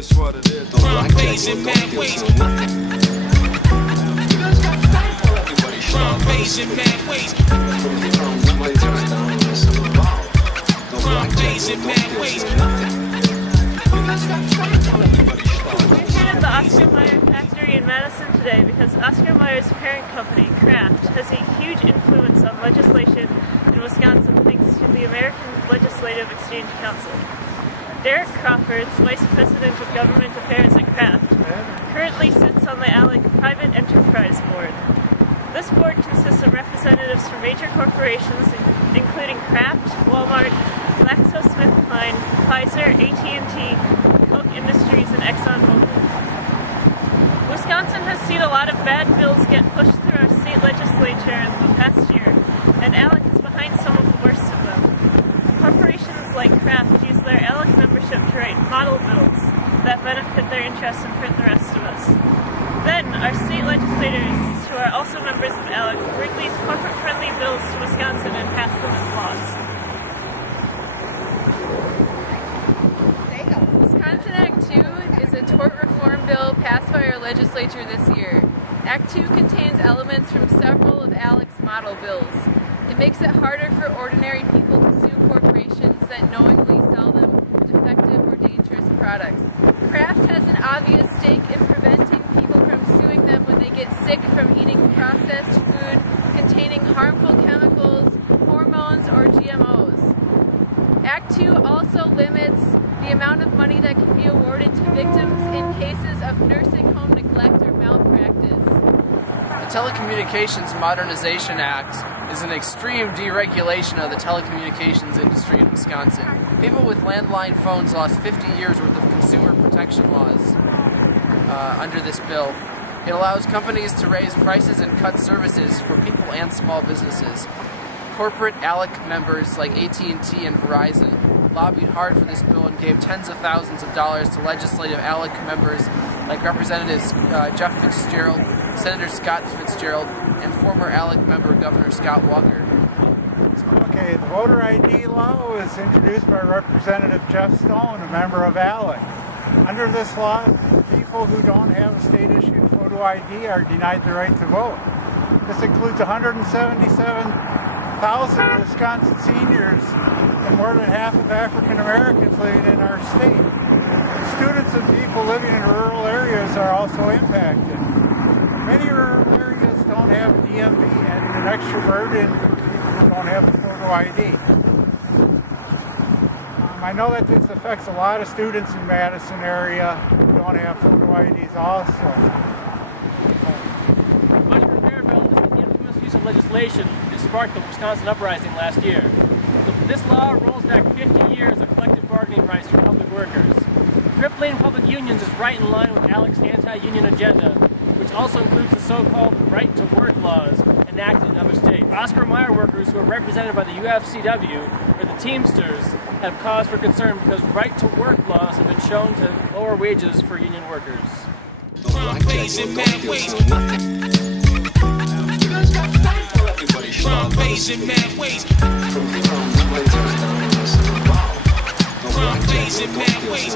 is what it is. Crime pays in mad ways. Crime pays in mad ways. Crime pays in mad ways. The Oscar Mayer factory in Madison today because Oscar Mayer's parent company, Kraft, has a huge influence on legislation in Wisconsin thanks to the American Legislative Exchange Council. Derek Crawford, Vice President of Government Affairs at Kraft, currently sits on the ALEC Private Enterprise Board. This board consists of representatives from major corporations including Kraft, Walmart, GlaxoSmithKline, Pfizer, AT&T, Koch Industries, and ExxonMobil. Wisconsin has seen a lot of bad bills get pushed through our state legislature in the past year, and ALEC is behind some of the worst of them. Corporations like Kraft use their ALEC membership to write model bills that benefit their interests and hurt the rest of us. Then, our state legislators, who are also members of ALEC, bring these corporate-friendly bills to Wisconsin and pass them as laws. Wisconsin Act 2 is a tort reform bill passed by our legislature this year. Act 2 contains elements from several of ALEC's model bills. It makes it harder for ordinary people to sue corporations that knowingly sell them defective or dangerous products. Kraft has an obvious stake in preventing people from suing them when they get sick from eating processed food containing harmful chemicals, hormones, or GMOs. Act 2 also limits the amount of money that can be awarded to victims in cases of nursing home neglect or malpractice. The Telecommunications Modernization Act is an extreme deregulation of the telecommunications industry in Wisconsin. People with landline phones lost 50 years worth of consumer protection laws under this bill. It allows companies to raise prices and cut services for people and small businesses. Corporate ALEC members like AT&T and Verizon lobbied hard for this bill and gave tens of thousands of dollars to legislative ALEC members like Representatives Jeff Fitzgerald, Senator Scott Fitzgerald, and former ALEC member Governor Scott Walker. Okay, the voter ID law was introduced by Representative Jeff Stone, a member of ALEC. Under this law, people who don't have a state-issued photo ID are denied the right to vote. This includes 177,000 Wisconsin seniors and more than half of African Americans living in our state. Students and people living in rural areas are also impacted. Many rural areas don't have a DMV and an extra burden for people who don't have a photo ID. I know that this affects a lot of students in Madison area who don't have photo IDs also. Much repair bill is the infamous use of legislation that sparked the Wisconsin uprising last year. This law rolls back 50 years of collective bargaining rights for public workers. Crippling public unions is right in line with ALEC's anti-union agenda, which also includes the so-called right-to-work laws enacted in other states. Oscar Mayer workers who are represented by the UFCW or the Teamsters have cause for concern because right-to-work laws have been shown to lower wages for union workers. Crime pays in mad ways. Crime pays in mad ways. Crime pays in mad ways.